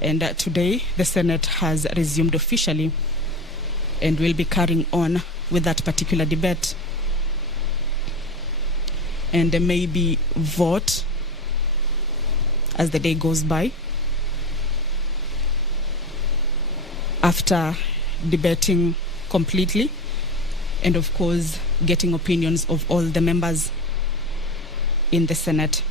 And today, the Senate has resumed officially and will be carrying on with that particular debate. And maybe vote as the day goes by. After debating completely, and of course, getting opinions of all the members in the Senate.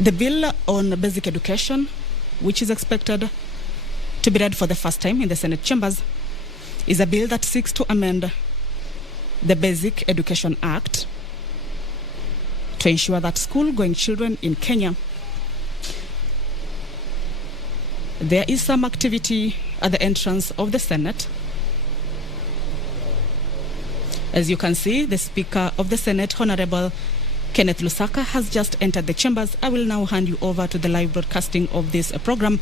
The bill on basic education, which is expected to be read for the first time in the Senate chambers, is a bill that seeks to amend the Basic Education Act to ensure that school-going children in Kenya, there is some activity at the entrance of the Senate. As you can see, the Speaker of the Senate, Honorable Kenneth Lusaka, has just entered the chambers. I will now hand you over to the live broadcasting of this program.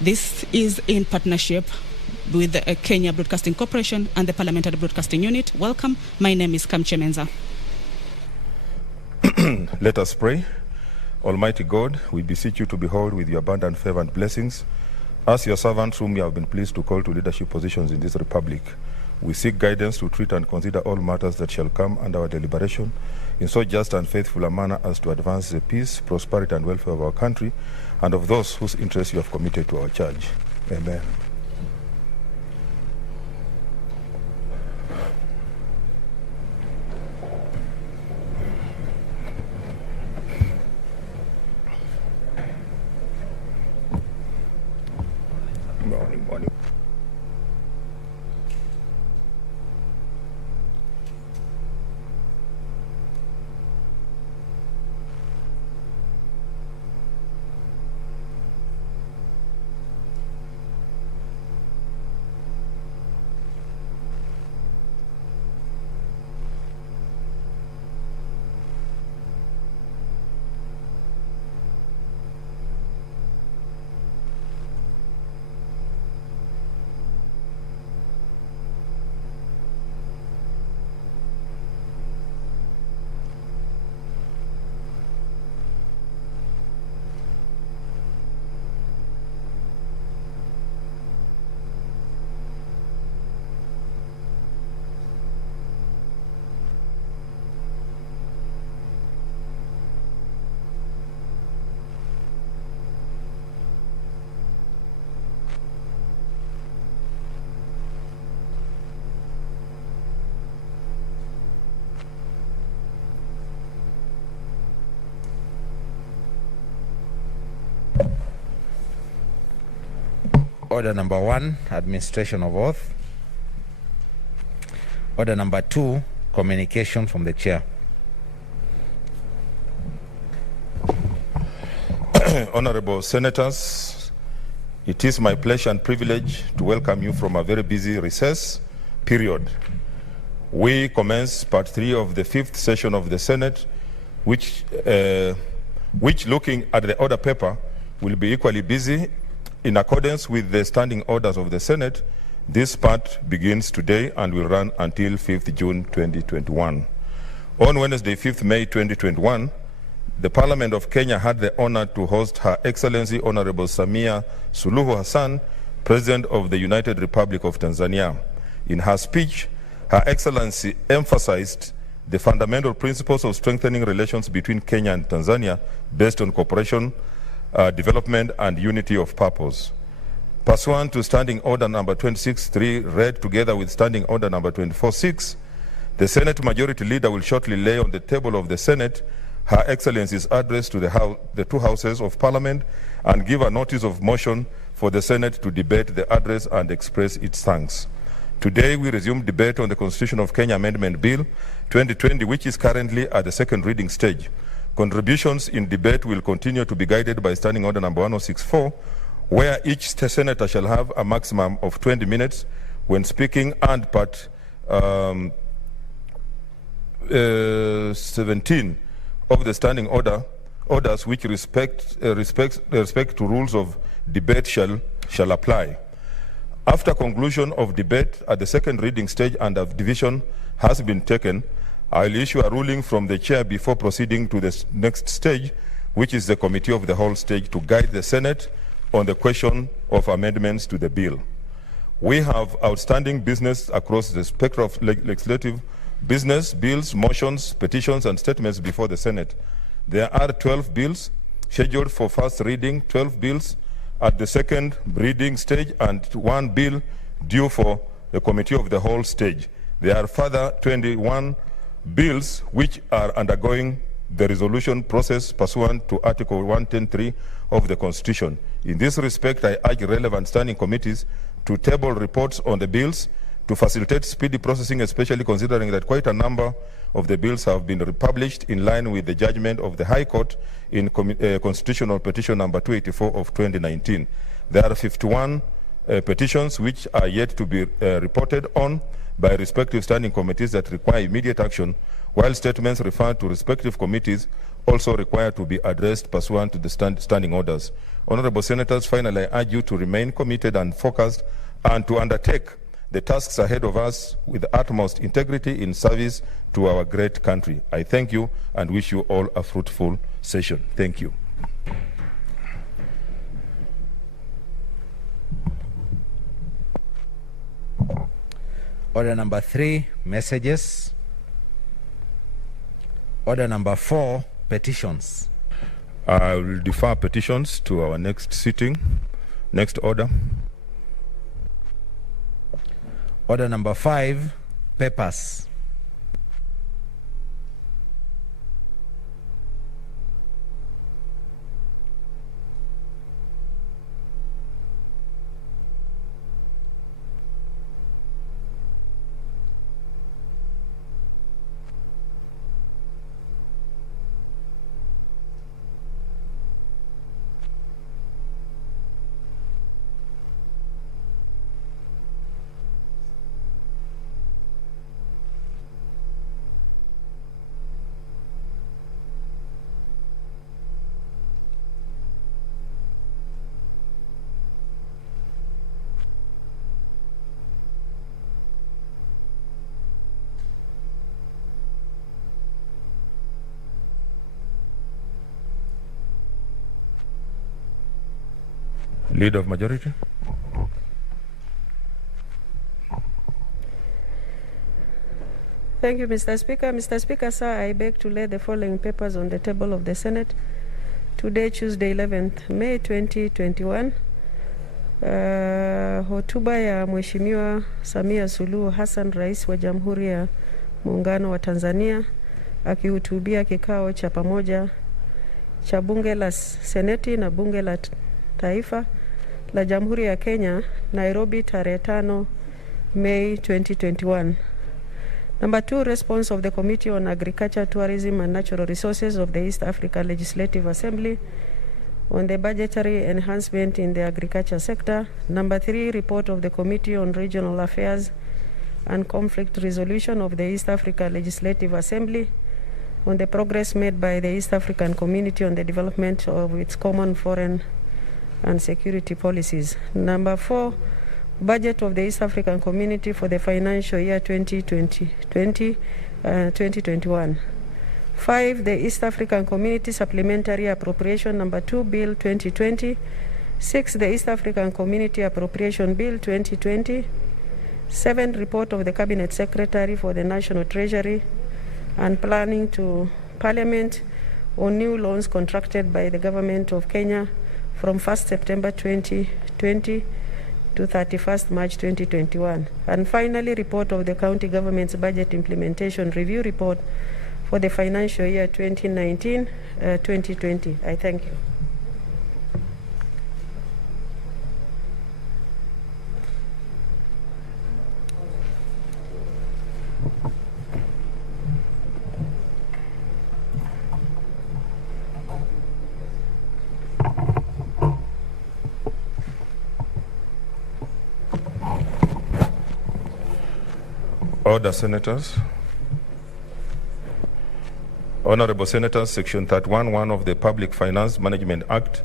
This is in partnership with the Kenya Broadcasting Corporation and the Parliamentary Broadcasting Unit. Welcome. My name is Kamche Menza. Let us pray. Almighty God, we beseech you to behold with your abundant favor and blessings, as your servants whom you have been pleased to call to leadership positions in this republic. We seek guidance to treat and consider all matters that shall come under our deliberation in so just and faithful a manner as to advance the peace, prosperity, and welfare of our country and of those whose interests you have committed to our charge. Amen. Morning. Order number 1, administration of oath. Order number 2, communication from the chair. Honorable Senators, it is my pleasure and privilege to welcome you from a very busy recess period. We commence part 3 of the 5th session of the Senate, which looking at the order paper will be equally busy. In accordance with the standing orders of the Senate, this part begins today and will run until 5th June 2021. On Wednesday, 5th May 2021, the Parliament of Kenya had the honor to host Her Excellency Honorable Samia Suluhu Hassan, President of the United Republic of Tanzania. In her speech, Her Excellency emphasized the fundamental principles of strengthening relations between Kenya and Tanzania based on cooperation, development, and unity of purpose. Pursuant to Standing Order number 26.3, read together with Standing Order number 24.6, the Senate Majority Leader will shortly lay on the table of the Senate Her Excellency's address to the two houses of Parliament and give a notice of motion for the Senate to debate the address and express its thanks. Today we resume debate on the Constitution of Kenya Amendment Bill 2020, which is currently at the second reading stage. Contributions in debate will continue to be guided by Standing Order number 1064, where each senator shall have a maximum of 20 minutes when speaking, and part 17 of the Standing Orders which respect to rules of debate shall apply. After conclusion of debate at the second reading stage and a division has been taken, I will issue a ruling from the chair before proceeding to the next stage, which is the committee of the whole stage, to guide the Senate on the question of amendments to the bill. We have outstanding business across the spectrum of legislative business, bills, motions, petitions, and statements before the Senate. There are 12 bills scheduled for first reading, 12 bills at the second reading stage, and 1 bill due for the committee of the whole stage. There are further 21 bills which are undergoing the resolution process pursuant to Article 110(3) of the Constitution. In this respect, I urge relevant standing committees to table reports on the bills to facilitate speedy processing, especially considering that quite a number of the bills have been republished in line with the judgment of the High Court in Constitutional Petition number 284 of 2019. There are 51 petitions which are yet to be reported on by respective standing committees that require immediate action, while statements referred to respective committees also require to be addressed pursuant to the standing orders. Honorable Senators, finally, I urge you to remain committed and focused and to undertake the tasks ahead of us with utmost integrity in service to our great country. I thank you and wish you all a fruitful session. Thank you. Order number 3, messages. Order number 4, petitions. I will defer petitions to our next sitting. Next order. Order number 5, papers. Leader of majority. Thank you, Mr. Speaker. Mr. Speaker, sir, I beg to lay the following papers on the table of the Senate. Today, Tuesday, 11th May 2021. Hotuba ya Mheshimiwa Samia Suluhu Hassan, Rais wa Jamhuri ya Muungano wa Tanzania, akihutubia kikao cha pamoja cha Bunge la Seneti na Bunge la Taifa la Jamhuri ya Kenya, Nairobi, tarehe 5 May 2021. Number 2, response of the Committee on Agriculture, Tourism and Natural Resources of the East Africa Legislative Assembly on the budgetary enhancement in the agriculture sector. Number 3, report of the Committee on Regional Affairs and Conflict Resolution of the East Africa Legislative Assembly on the progress made by the East African Community on the development of its common foreign and security policies. Number 4, budget of the East African Community for the financial year 2021. 5, the East African Community Supplementary Appropriation Number 2 Bill 2020. 6, the East African Community Appropriation Bill 2020. 7, report of the Cabinet Secretary for the National Treasury and Planning to Parliament on new loans contracted by the Government of Kenya from 1st September 2020 to 31st March 2021. And finally, report of the County Government's Budget Implementation Review Report for the financial year 2019-2020. I thank you. Order, Senators. Honorable Senators, Section 31(1) of the Public Finance Management Act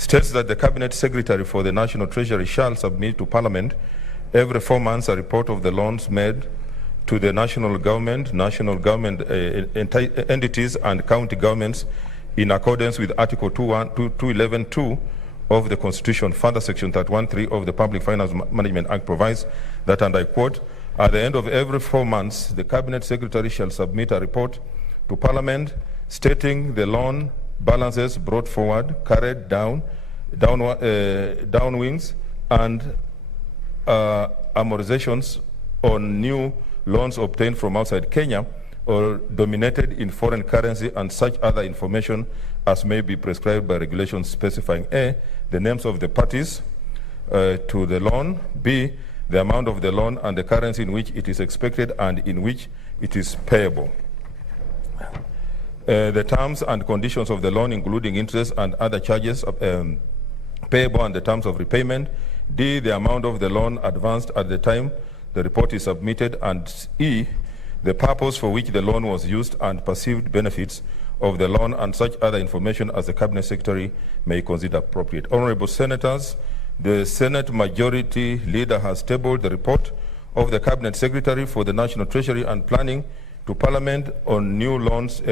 states that the Cabinet Secretary for the National Treasury shall submit to Parliament every 4 months a report of the loans made to the national government entities and county governments in accordance with Article 211(2) of the Constitution. Further, Section 31(3) of the Public Finance Management Act provides that, and I quote, at the end of every 4 months, the Cabinet Secretary shall submit a report to Parliament stating the loan balances brought forward, carried downwings, and amortizations on new loans obtained from outside Kenya or denominated in foreign currency, and such other information as may be prescribed by regulations specifying A, the names of the parties to the loan, B, the amount of the loan and the currency in which it is expected and in which it is payable. The terms and conditions of the loan, including interest and other charges payable and the terms of repayment. D, the amount of the loan advanced at the time the report is submitted, and E, the purpose for which the loan was used and perceived benefits of the loan, and such other information as the Cabinet Secretary may consider appropriate. Honorable Senators, the Senate Majority Leader has tabled the report of the Cabinet Secretary for the National Treasury and Planning to Parliament on new loans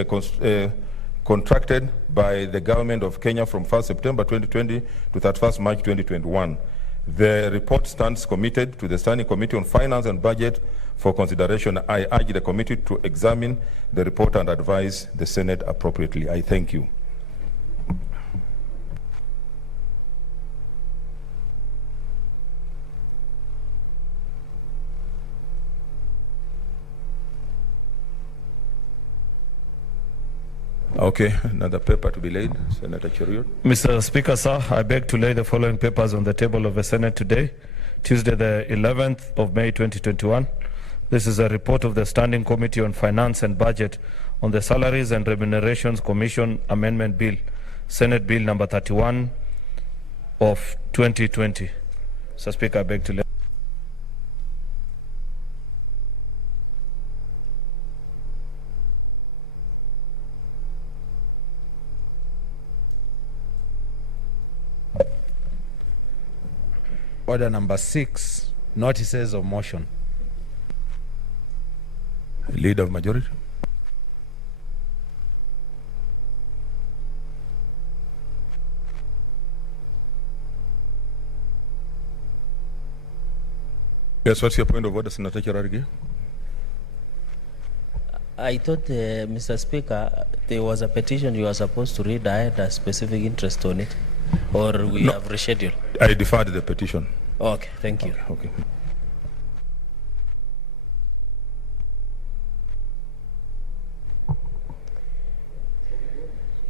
contracted by the Government of Kenya from 1st September 2020 to 31st March 2021. The report stands committed to the Standing Committee on Finance and Budget for consideration. I urge the committee to examine the report and advise the Senate appropriately. I thank you. Okay, another paper to be laid. Senator Cheruiyot. Mr. Speaker, sir, I beg to lay the following papers on the table of the Senate today, Tuesday, the 11th of May, 2021. This is a report of the Standing Committee on Finance and Budget on the Salaries and Remunerations Commission Amendment Bill, Senate Bill number 31 of 2020. Mr. Speaker, I beg to lay. Order number 6, notices of motion. Leader of Majority. Yes, what's your point of order, Senator Cherargei? I thought, Mr. Speaker, there was a petition you were supposed to read. I had a specific interest on it. Or we have rescheduled? I deferred the petition. Okay, thank you. Okay.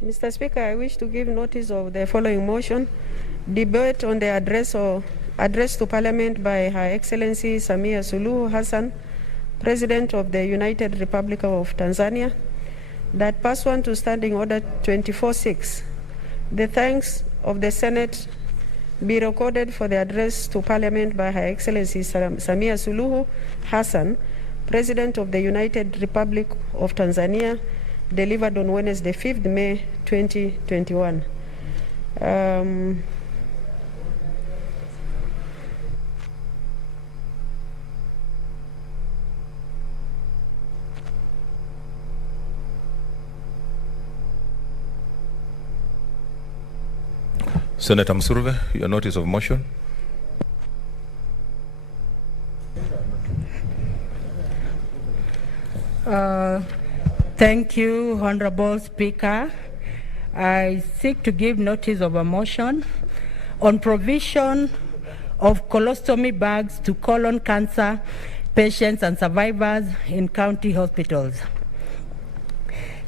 Mr. Speaker, I wish to give notice of the following motion. Debate on the address to Parliament by Her Excellency Samia Suluhu Hassan, President of the United Republic of Tanzania, that pursuant to Standing Order 24.6, the thanks of the Senate be recorded for the address to Parliament by Her Excellency Samia Suluhu Hassan, President of the United Republic of Tanzania, delivered on Wednesday, 5th May 2021. Senator Msurve, your notice of motion. Thank you, Honorable Speaker. I seek to give notice of a motion on provision of colostomy bags to colon cancer patients and survivors in county hospitals.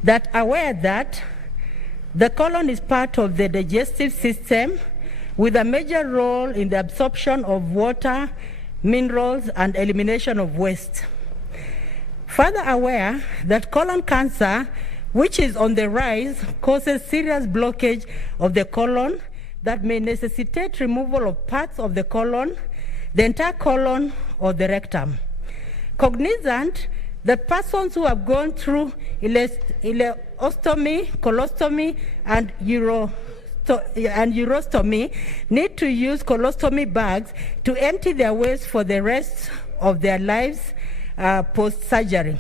That aware that the colon is part of the digestive system with a major role in the absorption of water, minerals, and elimination of waste. Further aware that colon cancer, which is on the rise, causes serious blockage of the colon that may necessitate removal of parts of the colon, the entire colon, or the rectum. Cognizant that persons who have gone through ileostomy, colostomy, and urostomy need to use colostomy bags to empty their waste for the rest of their lives post-surgery.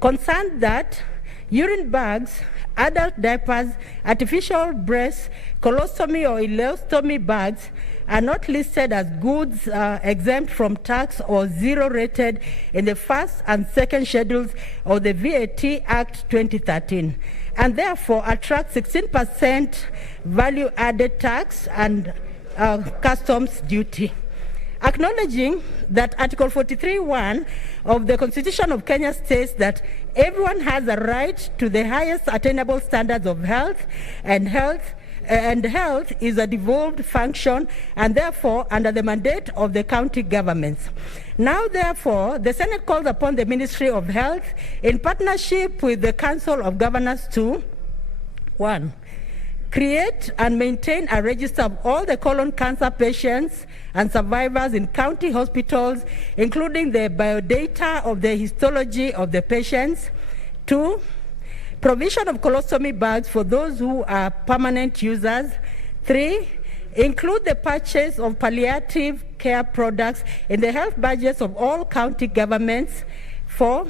Concerned that urine bags, adult diapers, artificial breasts, colostomy or ileostomy bags are not listed as goods exempt from tax or zero rated in the first and second schedules of the VAT Act 2013, and therefore attract 16% value added tax and customs duty. Acknowledging that Article 43(1) of the Constitution of Kenya states that everyone has a right to the highest attainable standards of health, and health is a devolved function, and therefore under the mandate of the county governments. Now, therefore, the Senate calls upon the Ministry of Health in partnership with the Council of Governors to 1. Create and maintain a register of all the colon cancer patients and survivors in county hospitals, including the biodata of the histology of the patients. 2. Provision of colostomy bags for those who are permanent users. 3. Include the purchase of palliative care products in the health budgets of all county governments. 4.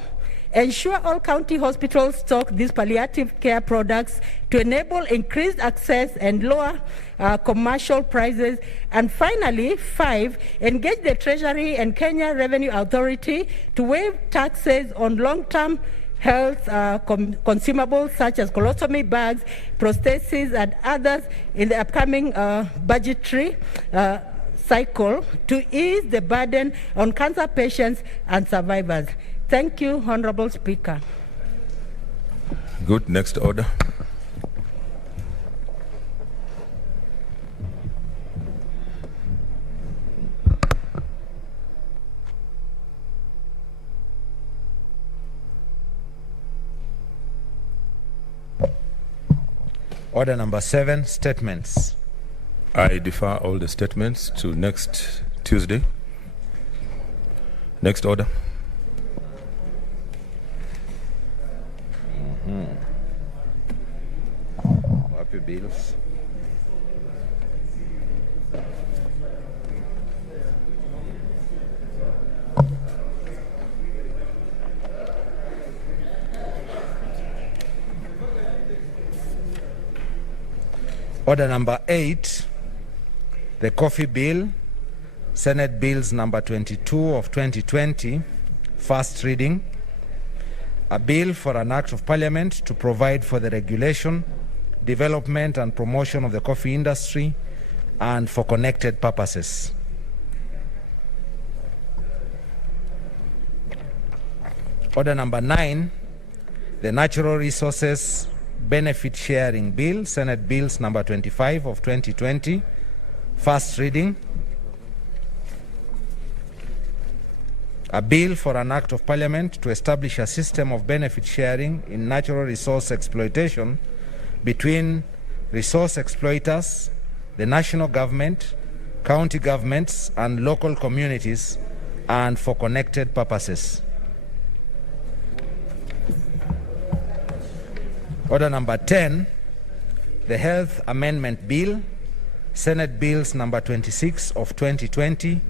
Ensure all county hospitals stock these palliative care products to enable increased access and lower commercial prices. And finally, 5, engage the Treasury and Kenya Revenue Authority to waive taxes on long-term health consumables such as colostomy bags, prostheses, and others in the upcoming budgetary cycle to ease the burden on cancer patients and survivors. Thank you, Honorable Speaker. Good. Next order. Order number 7, statements. I defer all the statements to next Tuesday. Next order. Happy bills. Order number 8, the coffee bill, Senate Bills number 22 of 2020, first reading. A bill for an act of parliament to provide for the regulation, development and promotion of the coffee industry and for connected purposes. Order number 9, the Natural Resources Benefit Sharing Bill, Senate Bills number 25 of 2020, first reading. A bill for an act of parliament to establish a system of benefit sharing in natural resource exploitation between resource exploiters, the national government, county governments, and local communities, and for connected purposes. Order number 10, the Health Amendment Bill, Senate Bills number 26 of 2020,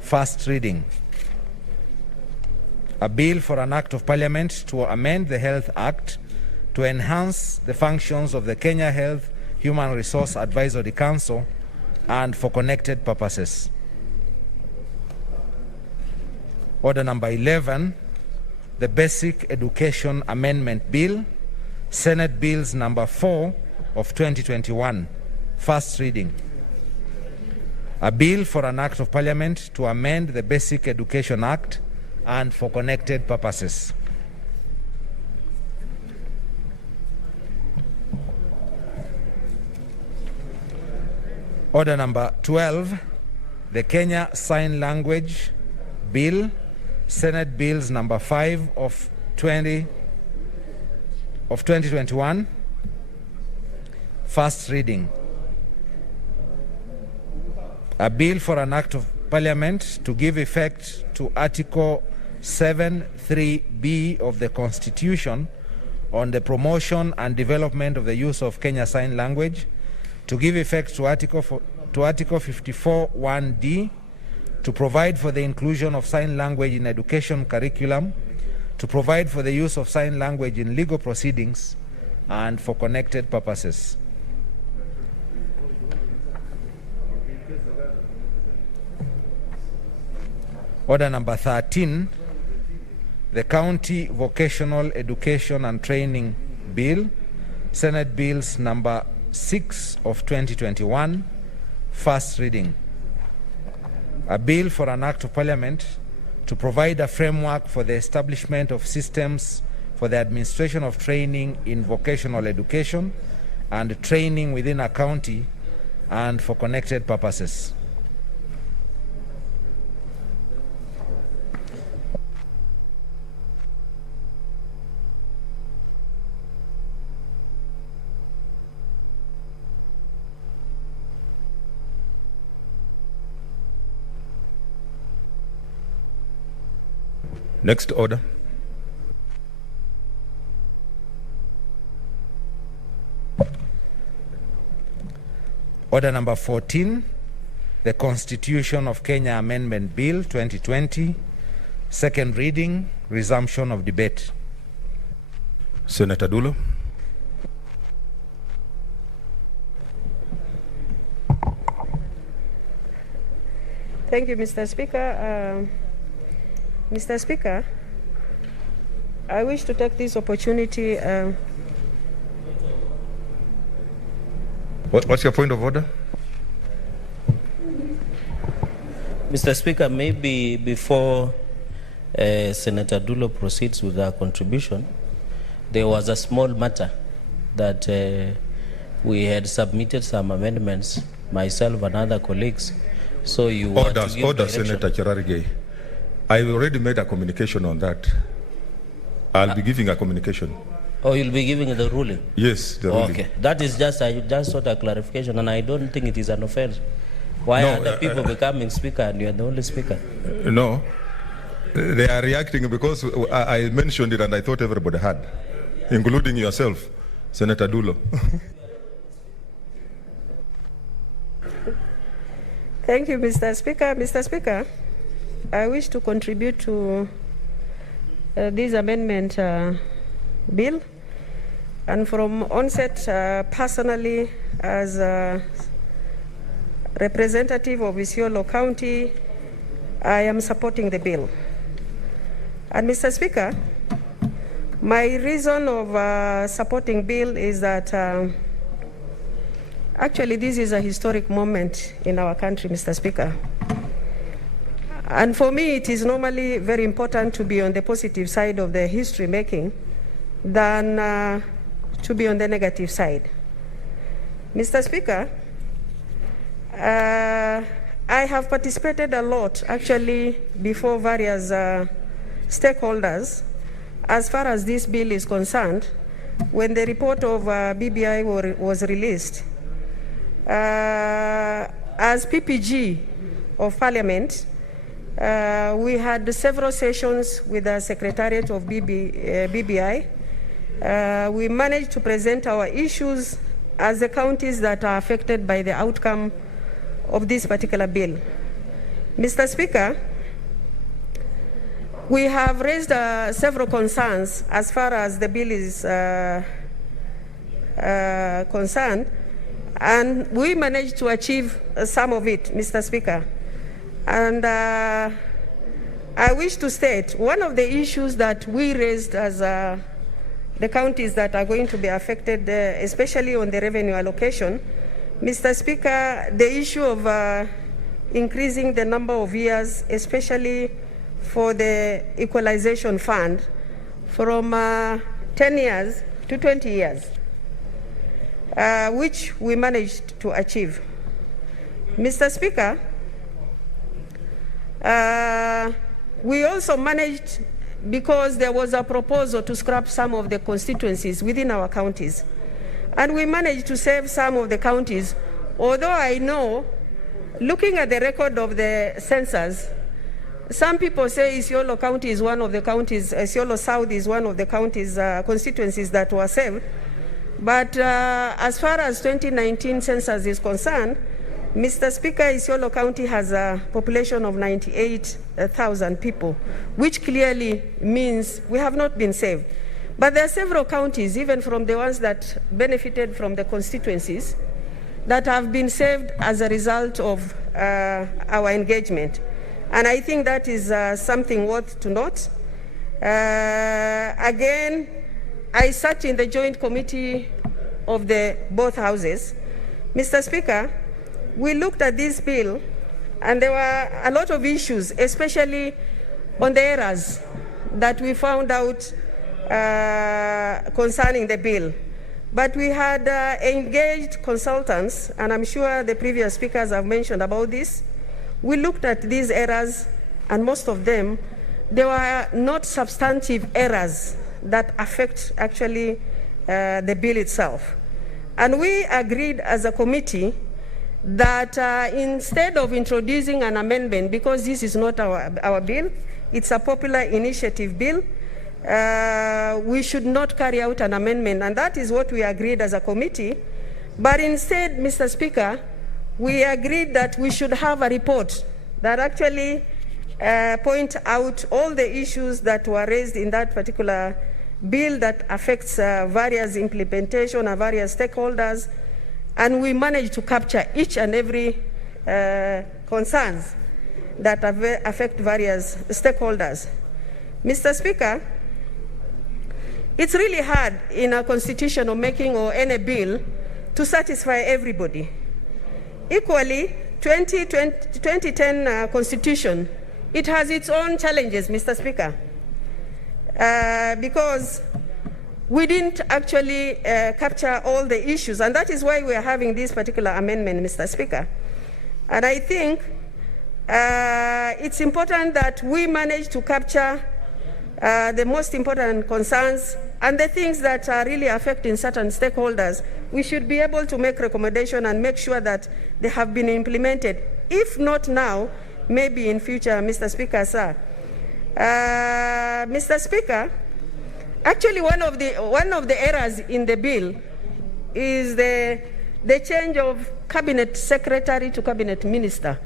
first reading. A bill for an act of parliament to amend the Health Act to enhance the functions of the Kenya Health Human Resource Advisory Council and for connected purposes. Order number 11, the Basic Education Amendment Bill, Senate Bills number 4 of 2021, first reading. A bill for an act of parliament to amend the Basic Education Act and for connected purposes. Order number 12, the Kenya Sign Language Bill, Senate Bills number 5 of 2021, first reading. A bill for an act of parliament to give effect to Article 7(3)(b) of the Constitution on the promotion and development of the use of Kenya Sign Language, to give effect to Article 54(1)(d), to provide for the inclusion of sign language in education curriculum, to provide for the use of sign language in legal proceedings, and for connected purposes. Order number 13, the County Vocational Education and Training Bill, Senate Bills number 6 of 2021, first reading. A bill for an act of parliament to provide a framework for the establishment of systems for the administration of training in vocational education and training within a county and for connected purposes. Next order. Order number 14, the Constitution of Kenya Amendment Bill 2020, second reading, resumption of debate. Senator Dulo. Thank you, Mr. Speaker. Mr. Speaker, I wish to take this opportunity. What's your point of order? Mr. Speaker, maybe before Senator Dulo proceeds with her contribution, there was a small matter that we had submitted some amendments, myself and other colleagues. So you Order, Senator Cherargei. I already made a communication on that. I'll be giving a communication. Oh, you'll be giving the ruling? Yes, the ruling. Okay, that is just sort of clarification, and I don't think it is an offense. Why are other people becoming speaker and you are the only speaker? No, they are reacting because I mentioned it and I thought everybody had, including yourself, Senator Dulo. Thank you, Mr. Speaker. Mr. Speaker, I wish to contribute to this amendment bill. And from onset, personally, as a representative of Isiolo County, I am supporting the bill. And Mr. Speaker, my reason of supporting bill is that actually this is a historic moment in our country, Mr. Speaker. And for me, it is normally very important to be on the positive side of the history making than to be on the negative side. Mr. Speaker, I have participated a lot actually before various stakeholders as far as this bill is concerned when the report of BBI was released. As PPG of Parliament, we had several sessions with the Secretariat of BBI. We managed to present our issues as the counties that are affected by the outcome of this particular bill. Mr. Speaker, we have raised several concerns as far as the bill is concerned, and we managed to achieve some of it, Mr. Speaker. And I wish to state one of the issues that we raised as the counties that are going to be affected, especially on the revenue allocation, Mr. Speaker, the issue of increasing the number of years, especially for the equalization fund, from 10 years to 20 years, which we managed to achieve. Mr. Speaker, we also managed, because there was a proposal to scrap some of the constituencies within our counties. And we managed to save some of the counties, although I know, looking at the record of the census, some people say Isiolo County is one of the counties, Isiolo South is one of the counties, constituencies that were saved. But as far as 2019 census is concerned, Mr. Speaker, Isiolo County has a population of 98,000 people, which clearly means we have not been saved. But there are several counties, even from the ones that benefited from the constituencies, that have been saved as a result of our engagement. And I think that is something worth to note. Again, I sat in the joint committee of both houses. Mr. Speaker, we looked at this bill, and there were a lot of issues, especially on the errors that we found out concerning the bill. But we had engaged consultants, and I'm sure the previous speakers have mentioned about this. We looked at these errors, and most of them, they were not substantive errors that affect actually the bill itself. And we agreed as a committee that instead of introducing an amendment, because this is not our bill, it's a popular initiative bill, we should not carry out an amendment. And that is what we agreed as a committee. But instead, Mr. Speaker, we agreed that we should have a report that actually point out all the issues that were raised in that particular bill that affects various implementation and various stakeholders. And we managed to capture each and every concerns that affect various stakeholders. Mr. Speaker, it's really hard in a constitution or making or any bill to satisfy everybody. Equally, 2010 Constitution, it has its own challenges, Mr. Speaker, because we didn't actually capture all the issues, and that is why we are having this particular amendment, Mr. Speaker. And I think it's important that we manage to capture the most important concerns and the things that are really affecting certain stakeholders. We should be able to make recommendations and make sure that they have been implemented. If not now, maybe in future, Mr. Speaker, sir. Mr. Speaker, actually one of the errors in the bill is the change of cabinet secretary to cabinet minister,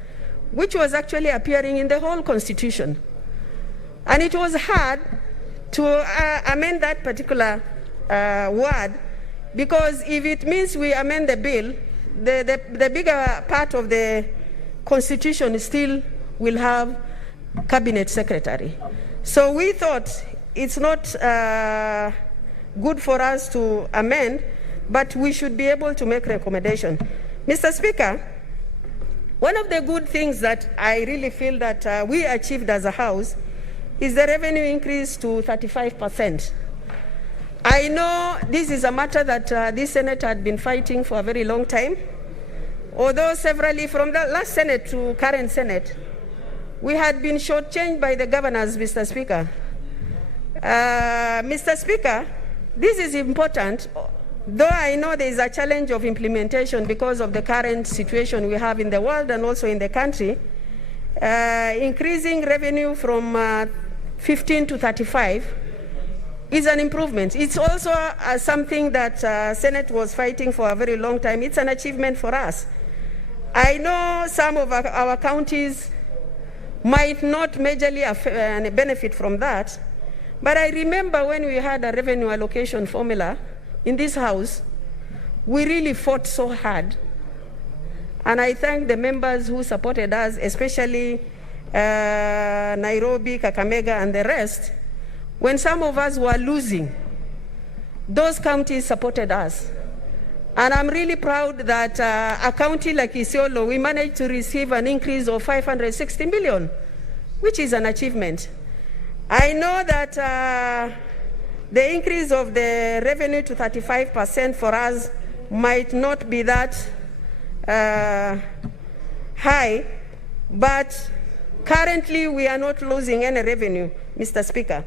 which was actually appearing in the whole constitution. And it was hard to amend that particular word, because if it means we amend the bill, the bigger part of the constitution still will have cabinet secretary. So we thought it's not good for us to amend, but we should be able to make recommendation. Mr. Speaker, one of the good things that I really feel that we achieved as a House is the revenue increase to 35%. I know this is a matter that this Senate had been fighting for a very long time, although severally from the last Senate to current Senate, we had been shortchanged by the governors, Mr. Speaker. Mr. Speaker, this is important, though I know there is a challenge of implementation because of the current situation we have in the world and also in the country. Increasing revenue from 15 to 35 is an improvement. It's also something that Senate was fighting for a very long time. It's an achievement for us. I know some of our counties might not majorly benefit from that, but I remember when we had a revenue allocation formula in this House, we really fought so hard. And I thank the members who supported us, especially Nairobi, Kakamega, and the rest. When some of us were losing, those counties supported us. And I'm really proud that a county like Isiolo, we managed to receive an increase of 560 million, which is an achievement. I know that the increase of the revenue to 35% for us might not be that high, but currently we are not losing any revenue, Mr. Speaker.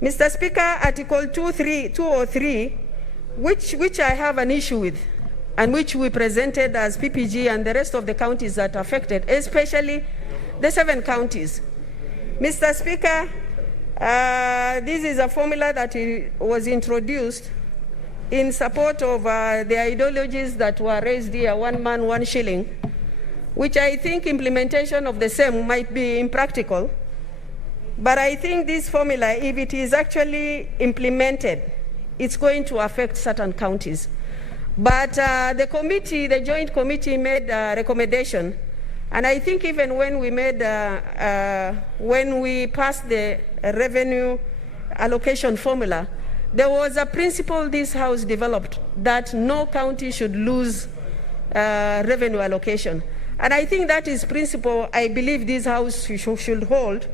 Mr. Speaker, Article 203, which I have an issue with, and which we presented as PPG and the rest of the counties that are affected, especially the 7 counties. Mr. Speaker, this is a formula that was introduced in support of the ideologies that were raised here, 1 man, 1 shilling, which I think implementation of the same might be impractical. But I think this formula, if it is actually implemented, it's going to affect certain counties. But the committee, the joint committee made a recommendation, and I think even when we made, when we passed the revenue allocation formula, there was a principle this House developed that no county should lose revenue allocation. And I think that is principle I believe this House should hold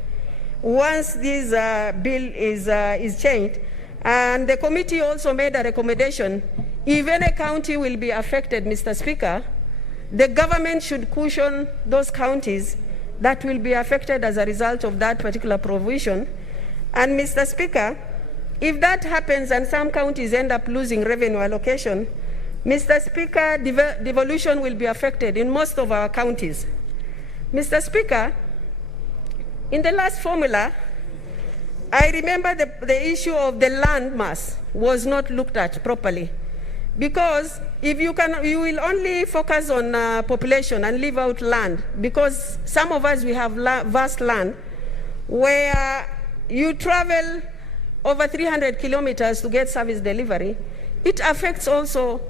once this bill is changed. And the committee also made a recommendation, if any county will be affected, Mr. Speaker, the government should cushion those counties that will be affected as a result of that particular provision. And Mr. Speaker, if that happens and some counties end up losing revenue allocation, Mr. Speaker, devolution will be affected in most of our counties. Mr. Speaker, in the last formula, I remember the issue of the land mass was not looked at properly. Because if you will only focus on population and leave out land, because some of us, we have vast land where you travel over 300 kilometers to get service delivery. It affects also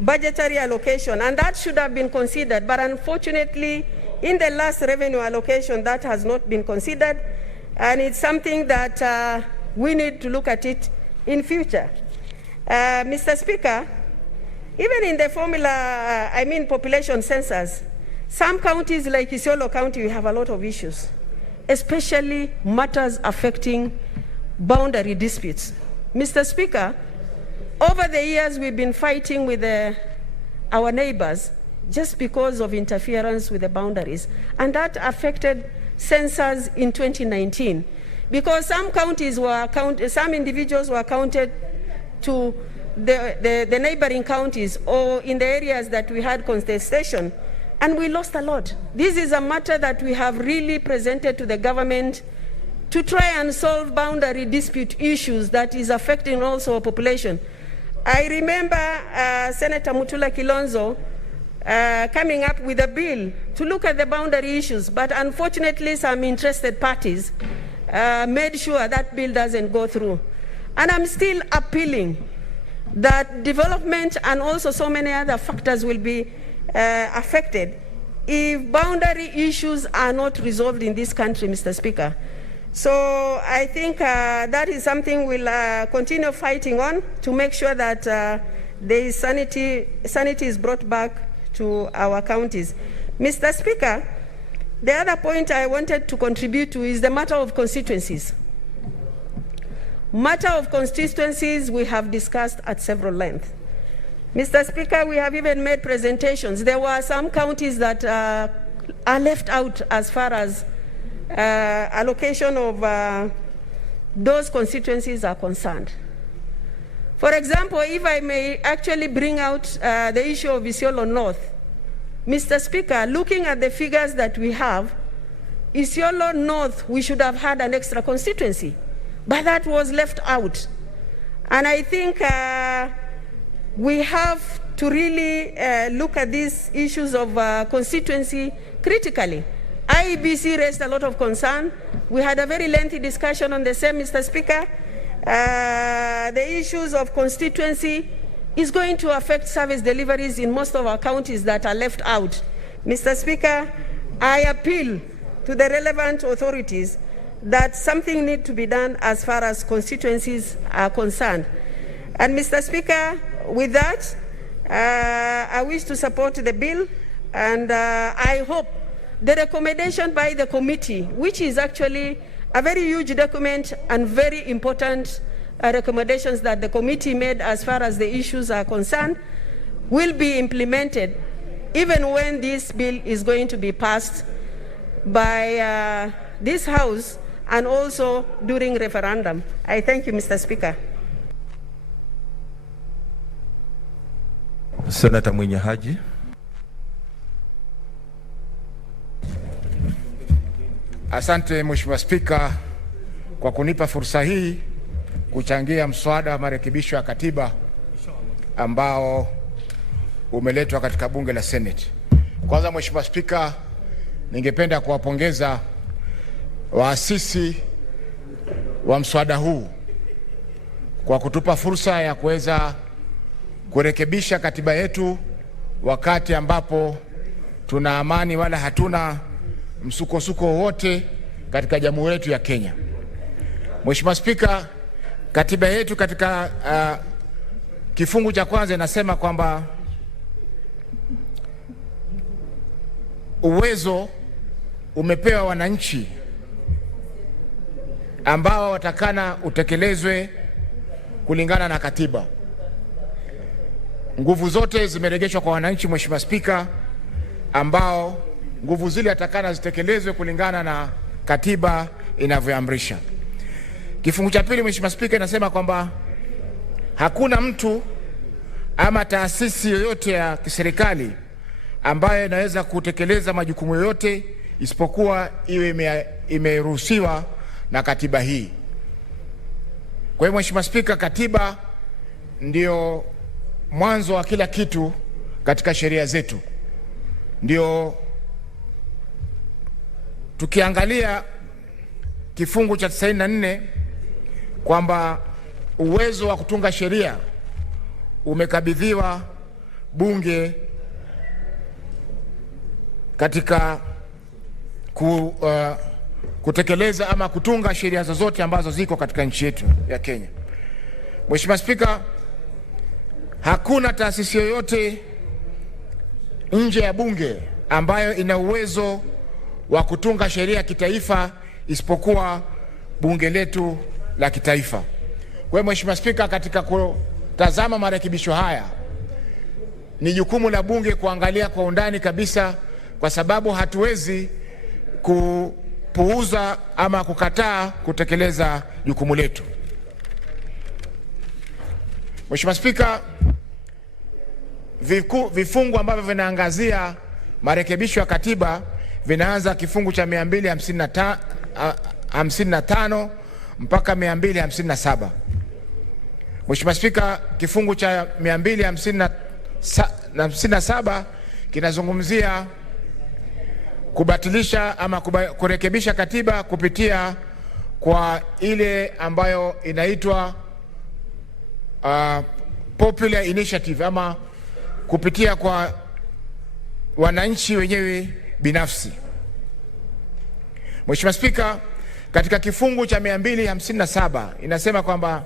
budgetary allocation, and that should have been considered. But unfortunately, in the last revenue allocation, that has not been considered, and it's something that we need to look at it in future. Mr. Speaker, even in the formula, population census, some counties like Isiolo County, we have a lot of issues, especially matters affecting boundary disputes. Mr. Speaker, over the years, we've been fighting with our neighbors just because of interference with the boundaries. And that affected census in 2019, because some counties were some individuals were counted to the neighboring counties or in the areas that we had contestation, and we lost a lot. This is a matter that we have really presented to the government to try and solve boundary dispute issues that is affecting also our population. I remember Senator Mutula Kilonzo coming up with a bill to look at the boundary issues, but unfortunately some interested parties made sure that bill doesn't go through. And I'm still appealing that development and also so many other factors will be affected if boundary issues are not resolved in this country, Mr. Speaker. So I think that is something we'll continue fighting on to make sure that there is sanity is brought back to our counties. Mr. Speaker, the other point I wanted to contribute to is the matter of constituencies. Matter of constituencies we have discussed at several lengths. Mr. Speaker, we have even made presentations. There were some counties that are left out as far as allocation of those constituencies are concerned. For example, if I may actually bring out the issue of Isiolo North, Mr. Speaker, looking at the figures that we have, Isiolo North, we should have had an extra constituency, but that was left out. And I think we have to really look at these issues of constituency critically. IEBC raised a lot of concern. We had a very lengthy discussion on the same, Mr. Speaker. The issues of constituency is going to affect service deliveries in most of our counties that are left out. Mr. Speaker, I appeal to the relevant authorities that something needs to be done as far as constituencies are concerned. And Mr. Speaker, with that, I wish to support the bill, and I hope the recommendation by the committee, which is actually a very huge document and very important recommendations that the committee made as far as the issues are concerned, will be implemented even when this bill is going to be passed by this House and also during referendum. I thank you, Mr. Speaker. Senator Mwenye Haji. Asante Mheshimiwa Spika kwa kunipa fursa hii kuchangia mswada wa marekebisho ya katiba ambao umeletwa katika bunge la Senate. Kwanza, Mheshimiwa Spika, ningependa kuwapongeza waasisi wa mswada huu kwa kutupa fursa ya kuweza kurekebisha katiba yetu wakati ambapo tuna amani wala hatuna msukosuko wowote katika jamhuri yetu ya Kenya. Mheshimiwa Spika, katiba yetu katika kifungu cha kwanza inasema kwamba uwezo umepewa wananchi ambao watakana utekelezwe kulingana na katiba. Nguvu zote zimerejeshwa kwa wananchi, Mheshimiwa Spika, ambao nguvu zile atakana zitekelezwe kulingana na katiba inavyoamrisha. Kifungu cha pili, Mheshimiwa Spika, inasema kwamba hakuna mtu ama taasisi yoyote ya kiserikali ambayo inaweza kutekeleza majukumu yoyote isipokuwa iwe imeruhusiwa na katiba hii. Kwa hiyo Mheshimiwa Spika, katiba ndio mwanzo wa kila kitu katika sheria zetu. Ndio tukiangalia kifungu cha 94 kwamba uwezo wa kutunga sheria umekabidhiwa bunge katika kutekeleza ama kutunga sheria zozote ambazo ziko katika nchi yetu ya Kenya. Mheshimiwa Spika, hakuna taasisi yoyote nje ya bunge ambayo ina uwezo wa kutunga sheria kitaifa isipokuwa bunge letu la kitaifa. Kwa hiyo Mheshimiwa Spika, katika kutazama marekebisho haya ni jukumu la bunge kuangalia kwa undani kabisa, kwa sababu hatuwezi kupuuza ama kukataa kutekeleza jukumu letu. Mheshimiwa Spika, vifungu ambavyo vinaangazia marekebisho ya katiba vinaanza kifungu cha 255 mpaka 257. Mheshimiwa Spika, kifungu cha 257 kinazungumzia kubatilisha ama kurekebisha katiba kupitia kwa ile ambayo inaitwa popular initiative ama kupitia kwa wananchi wenyewe binafsi. Mheshimiwa Spika, katika kifungu cha 257 inasema kwamba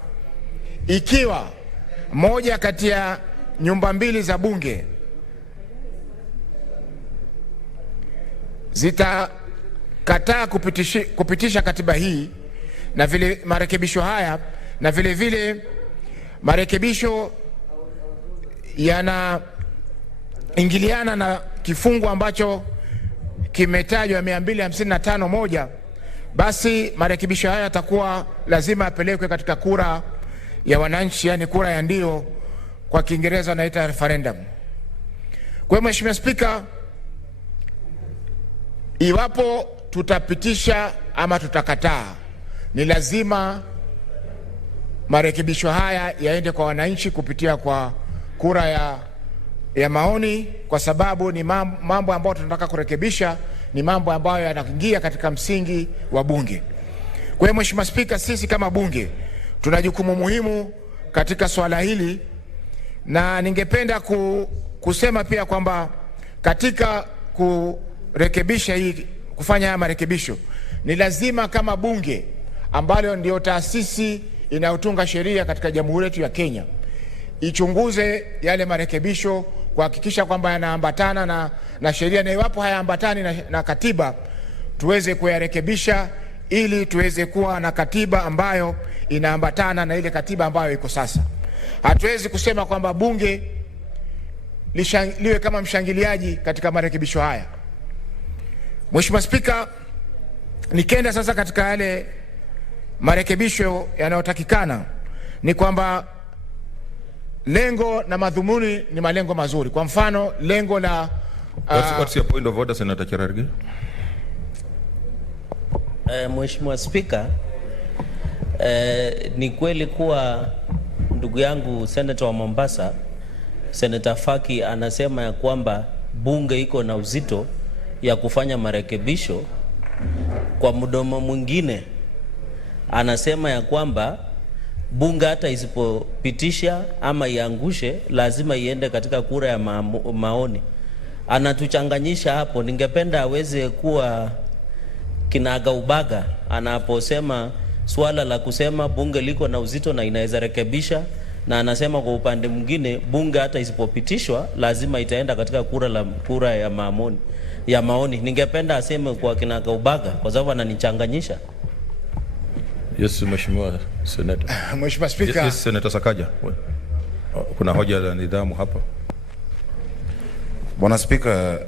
ikiwa moja kati ya nyumba mbili za bunge zitakataa kupitisha katiba hii na vile marekebisho haya, na vile vile marekebisho yanaingiliana na kifungu ambacho kimetajwa 255(1), basi marekebisho haya yatakuwa lazima yapelekwe katika kura ya wananchi, yani kura ya ndio, kwa Kiingereza wanaita referendum. Kwa hiyo Mheshimiwa Spika, iwapo tutapitisha ama tutakataa, ni lazima marekebisho haya yaende kwa wananchi kupitia kwa kura ya maoni, kwa sababu ni mambo ambayo tunataka kurekebisha, ni mambo ambayo yanaingia katika msingi wa bunge. Kwa hiyo Mheshimiwa Spika, sisi kama bunge tuna jukumu muhimu katika swala hili, na ningependa kusema pia kwamba katika kurekebisha hii, kufanya haya marekebisho, ni lazima kama bunge ambalo ndio taasisi inayotunga sheria katika jamhuri yetu ya Kenya ichunguze yale marekebisho kuhakikisha kwamba yanaambatana na sheria, na iwapo hayaambatani na katiba tuweze kuyarekebisha ili tuweze kuwa na katiba ambayo inaambatana na ile katiba ambayo iko sasa. Hatuwezi kusema kwamba bunge liwe kama mshangiliaji katika marekebisho haya. Mheshimiwa Spika, nikenda sasa katika yale marekebisho yanayotakikana, ni kwamba lengo na madhumuni ni malengo mazuri. Kwa mfano, lengo la What's your point of order, Senator Cherargei? Mheshimiwa Spika, Ni kweli kuwa ndugu yangu Senator wa Mombasa, Senator Faki, anasema ya kwamba bunge iko na uzito ya kufanya marekebisho. Kwa mdomo mwingine anasema ya kwamba bunge hata isipopitisha ama iangushe lazima iende katika kura ya maoni. Anatuchanganyisha hapo. Ningependa aweze kuwa kinagaubaga anaposema swala la kusema bunge liko na uzito na inaweza rekebisha, na anasema kwa upande mwingine bunge hata isipopitishwa lazima itaenda katika kura ya maoni. Ningependa aseme kwa kinagaubaga kwa sababu ananichanganyisha. Yes, Mheshimiwa Senator. Mheshimiwa Speaker. Yes, Senator Sakaja. Kuna hoja ya nidhamu hapa. Bwana Speaker,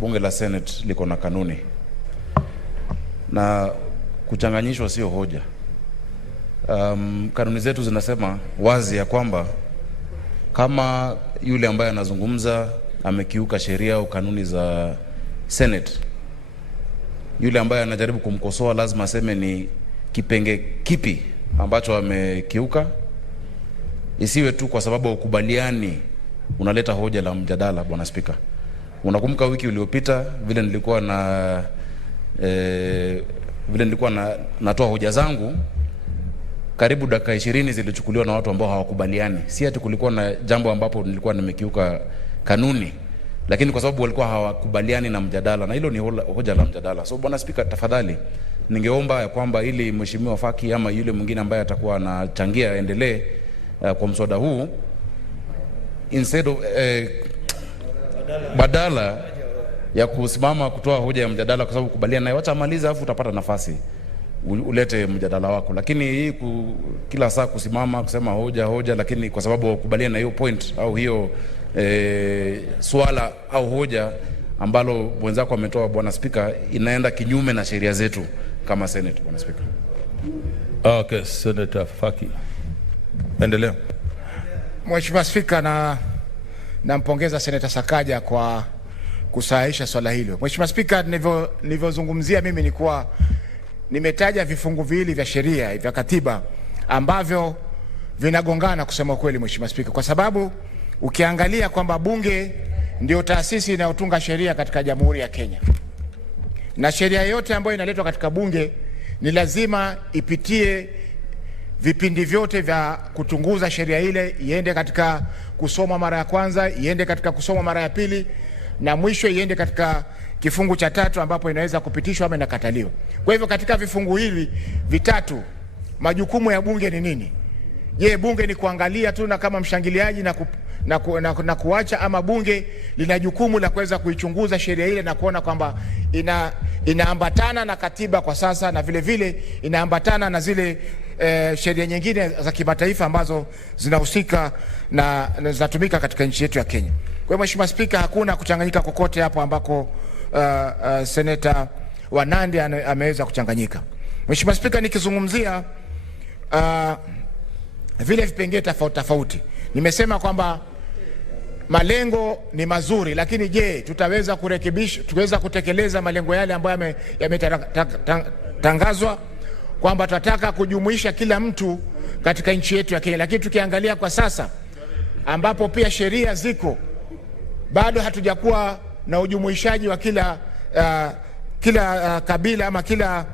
bunge la Senate liko na kanuni na kuchanganyishwa sio hoja. Kanuni zetu zinasema wazi ya kwamba kama yule ambaye anazungumza amekiuka sheria au kanuni za Senate, yule ambaye anajaribu kumkosoa lazima aseme ni kipenge kipi ambacho amekiuka. Isiwe tu kwa sababu ukubaliani unaleta hoja la mjadala. Bwana Speaker, unakumbuka wiki iliyopita vile nilikuwa natoa hoja zangu, karibu dakika 20 zilichukuliwa na watu ambao hawakubaliani. Si ati kulikuwa na jambo ambapo nilikuwa nimekiuka kanuni, lakini kwa sababu walikuwa hawakubaliani na mjadala, na hilo ni hoja la mjadala. So Bwana Speaker, tafadhali ningeomba ya kwamba ili Mheshimiwa Faki ama yule mwingine ambaye atakuwa anachangia endelee kwa mswada huu, instead of badala ya kusimama kutoa hoja ya mjadala kwa sababu kubaliana naye, wacha amalize alafu utapata nafasi ulete mjadala wako. Lakini hii kila saa kusimama kusema hoja lakini kwa sababu ukubaliana na hiyo point au hiyo swala au hoja ambalo mwenzako ametoa, Bwana Speaker, inaenda kinyume na sheria zetu kama Senate. Bwana Speaker. Okay, Senator Faki. Endelea. Mheshimiwa Speaker, nampongeza Senator Sakaja kwa kusahihisha swala hilo. Mheshimiwa Speaker, nilivyozungumzia mimi ni kuwa nimetaja vifungu viwili vya sheria vya katiba ambavyo vinagongana kusema kweli, Mheshimiwa Speaker, kwa sababu ukiangalia kwamba bunge ndio taasisi inayotunga sheria katika Jamhuri ya Kenya, na sheria yote ambayo inaletwa katika bunge ni lazima ipitie vipindi vyote vya kutunguza sheria ile, iende katika kusoma mara ya kwanza, iende katika kusoma mara ya pili, na mwisho iende katika kifungu cha 3 ambapo inaweza kupitishwa ama inakataliwa. Kwa hivyo katika vifungu hivi vitatu, majukumu ya bunge ni nini? Je, bunge ni kuangalia tu na kama mshangiliaji na kuacha, ama bunge lina jukumu la kuweza kuichunguza sheria ile na kuona kwamba inaambatana na katiba kwa sasa, na vile vile inaambatana na zile sheria nyingine za kimataifa ambazo zinahusika na zinatumika katika nchi yetu ya Kenya. Kwa hiyo Mheshimiwa Speaker, hakuna kuchanganyika kokote hapo ambako Senator wa Nandi ameweza kuchanganyika. Mheshimiwa Speaker, nikizungumzia vile vipengele tofauti, nimesema kwamba malengo ni mazuri, lakini je, tutaweza kurekebisha, tuweza kutekeleza malengo yale ambayo yametangazwa kwamba tunataka kujumuisha kila mtu katika nchi yetu ya Kenya. Lakini tukiangalia kwa sasa ambapo pia sheria ziko, bado hatujakuwa na ujumuishaji wa kila kabila ama kila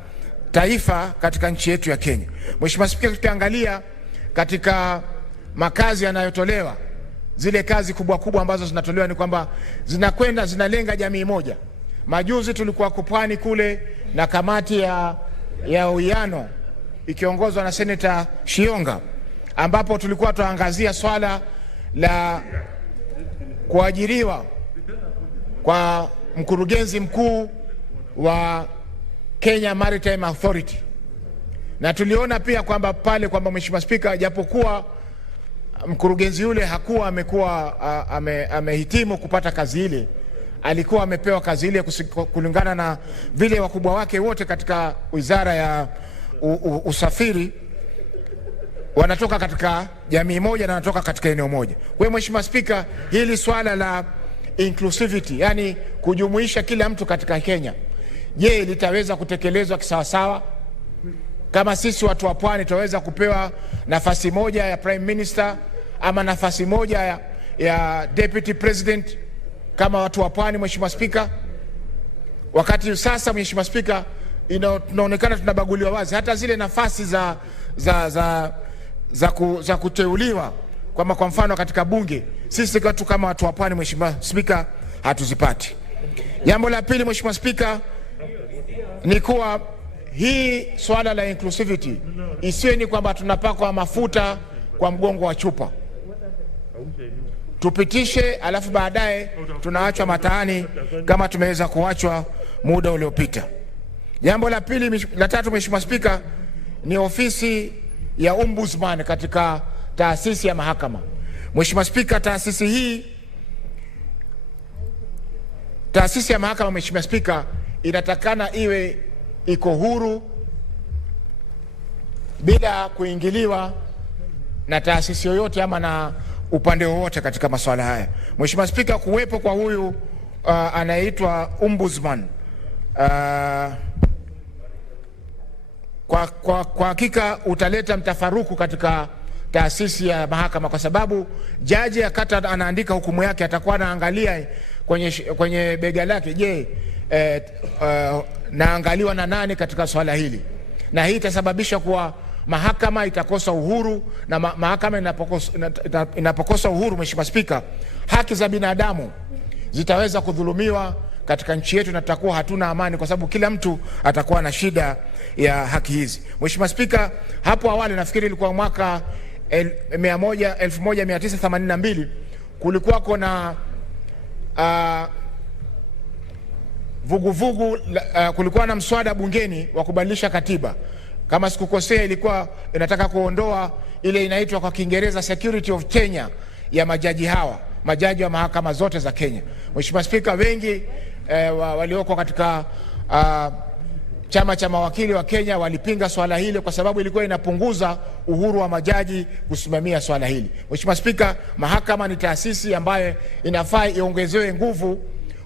taifa katika nchi yetu ya Kenya. Mheshimiwa Speaker, tukiangalia katika makazi yanayotolewa, zile kazi kubwa ambazo zinatolewa ni kwamba zinalenga jamii moja. Majuzi tulikuwa Kupwani kule na kamati ya uwiano ikiongozwa na Senator Shionga, ambapo tulikuwa tuangazia swala la kuajiriwa kwa mkurugenzi mkuu wa Kenya Maritime Authority, na tuliona pia kwamba pale kwamba Mheshimiwa Speaker, japokuwa mkurugenzi yule hakuwa amehitimu kupata kazi ile, alikuwa amepewa kazi ile kulingana na vile wakubwa wake wote katika wizara ya usafiri wanatoka katika jamii moja na wanatoka katika eneo moja. Kwa hiyo Mheshimiwa Speaker, hili swala la inclusivity, yani kujumuisha kila mtu katika Kenya, je, litaweza kutekelezwa kisawasawa? Kama sisi watu wa Pwani tutaweza kupewa nafasi moja ya prime minister ama nafasi moja ya deputy president kama watu wa Pwani, Mheshimiwa Spika? Wakati sasa, Mheshimiwa Spika, inaonekana tunabaguliwa wazi. Hata zile nafasi za kuteuliwa kwa mfano katika bunge, sisi watu kama watu wa Pwani, Mheshimiwa Spika, hatuzipati. Jambo la pili, Mheshimiwa Spika, ni kuwa hii swala la inclusivity isiwe ni kwamba tunapakwa mafuta kwa mgongo wa chupa, tupitishe alafu baadaye tunaachwa mataani kama tumeweza kuachwa muda uliopita. Jambo la pili, la tatu, Mheshimiwa Spika, ni ofisi ya ombudsman katika taasisi ya mahakama. Mheshimiwa Spika, taasisi ya mahakama, Mheshimiwa Spika, inatakana iwe iko huru bila kuingiliwa na taasisi yoyote ama na upande wowote katika masuala haya. Mheshimiwa Spika, kuwepo kwa huyu anaitwa ombudsman kwa hakika utaleta mtafaruku katika taasisi ya mahakama, kwa sababu jaji akata anaandika hukumu yake atakuwa anaangalia kwenye bega lake, je, naangaliwa na nani katika swala hili, na hii itasababisha kuwa mahakama itakosa uhuru, na mahakama inapokosa uhuru, Mheshimiwa Spika, haki za binadamu zitaweza kudhulumiwa katika nchi yetu na tutakuwa hatuna amani, kwa sababu kila mtu atakuwa na shida ya haki hizi. Mheshimiwa Spika, hapo awali nafikiri ilikuwa mwaka 1982 kulikuwa kuna kulikuwa na mswada bungeni wa kubadilisha katiba. Kama sikukosea, ilikuwa inataka kuondoa ile inaitwa kwa Kiingereza security of Kenya ya majaji wa mahakama zote za Kenya. Mheshimiwa Spika, wengi walioko katika chama cha mawakili wa Kenya walipinga swala hili kwa sababu ilikuwa inapunguza uhuru wa majaji kusimamia swala hili. Mheshimiwa Spika, mahakama ni taasisi ambayo inafaa iongezewe nguvu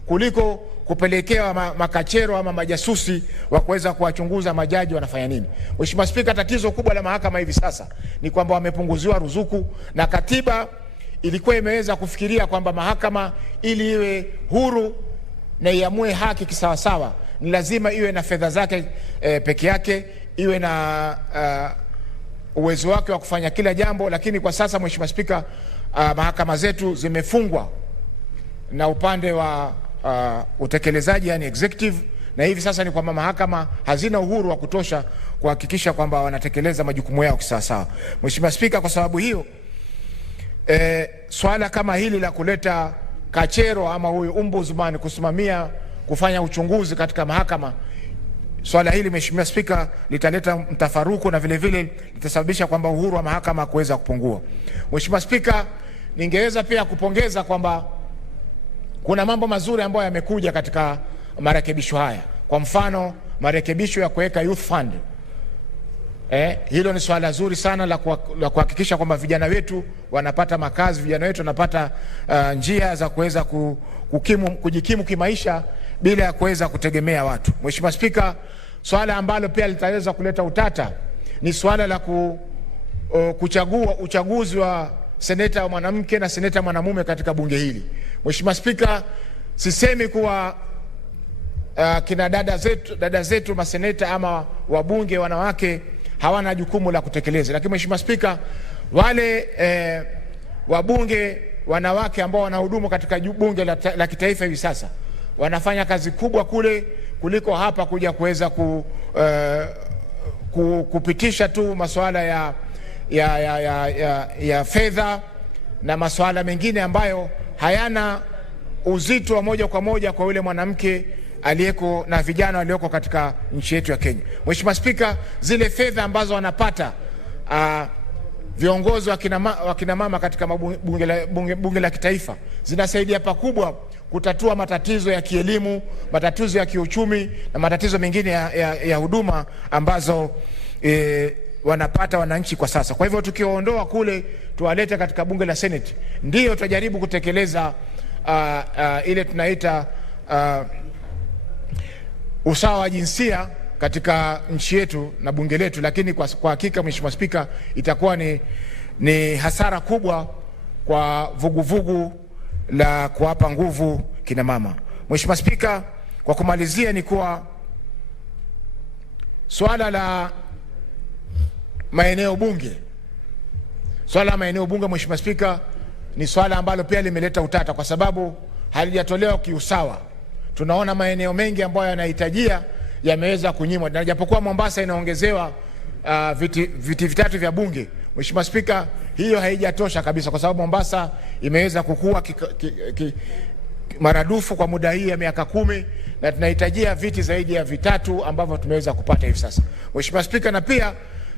kuliko kupelekewa makachero ama majasusi wa kuweza kuwachunguza majaji wanafanya nini. Mheshimiwa Spika, tatizo kubwa la mahakama hivi sasa ni kwamba wamepunguziwa ruzuku, na katiba ilikuwa imeweza kufikiria kwamba mahakama ili iwe huru na iamue haki kisawasawa ni lazima iwe na fedha zake peke yake, iwe na uwezo wake wa kufanya kila jambo. Lakini kwa sasa, Mheshimiwa Spika, mahakama zetu zimefungwa na upande wa utekelezaji, yani executive, na hivi sasa ni kwamba mahakama hazina uhuru wa kutosha kuhakikisha kwamba wanatekeleza majukumu yao kisawasawa. Mheshimiwa Spika, kwa sababu hiyo swala kama hili la kuleta kachero ama huyu ombudsman kusimamia kufanya uchunguzi katika mahakama, swala hili Mheshimiwa Spika litaleta mtafaruku na vile vile litasababisha kwamba uhuru wa mahakama kuweza kupungua. Mheshimiwa Spika, ningeweza pia kupongeza kwamba kuna mambo mazuri ambayo yamekuja katika marekebisho haya. Kwa mfano, marekebisho ya kuweka youth fund. Hilo ni swala zuri sana la kuhakikisha kwamba vijana wetu wanapata makazi, vijana wetu wanapata njia za kuweza kujikimu kimaisha bila ya kuweza kutegemea watu. Mheshimiwa Spika, swala ambalo pia litaweza kuleta utata ni swala la kuchagua uchaguzi wa seneta wa mwanamke na seneta mwanamume katika bunge hili. Mheshimiwa Spika, sisemi kuwa kina dada zetu maseneta ama wabunge wanawake hawana jukumu la kutekeleza, lakini Mheshimiwa Spika, wale wabunge wanawake ambao wanahudumu katika bunge la kitaifa hivi sasa wanafanya kazi kubwa kule kuliko hapa kuja kuweza kupitisha tu masuala ya fedha na masuala mengine ambayo hayana uzito wa moja kwa moja kwa yule mwanamke aliyeko na vijana walioko katika nchi yetu ya Kenya. Mheshimiwa Spika, zile fedha ambazo wanapata viongozi wa kina mama katika bunge la kitaifa zinasaidia pakubwa kutatua matatizo ya kielimu, matatizo ya kiuchumi na matatizo mengine ya huduma ambazo wanapata wananchi kwa sasa. Kwa hivyo tukiondoa kule tuwalete katika bunge la Senate, ndio tutajaribu kutekeleza ile tunaita usawa wa jinsia katika nchi yetu na bunge letu, lakini kwa hakika Mheshimiwa Spika, itakuwa ni hasara kubwa kwa vuguvugu la kuwapa nguvu kina mama. Mheshimiwa Spika, kwa kumalizia ni kuwa swala la maeneo bunge, Mheshimiwa Spika, ni swala ambalo pia limeleta utata kwa sababu halijatolewa kiusawa. Tunaona maeneo mengi ambayo yanahitajia yameweza kunyimwa, na japokuwa Mombasa inaongezewa viti vitatu vya bunge, Mheshimiwa Spika, hiyo haijatosha kabisa kwa sababu Mombasa imeweza kukua maradufu kwa muda hii ya miaka 10 na tunahitajia viti zaidi ya vitatu ambavyo tumeweza kupata hivi sasa. Mheshimiwa Spika, na pia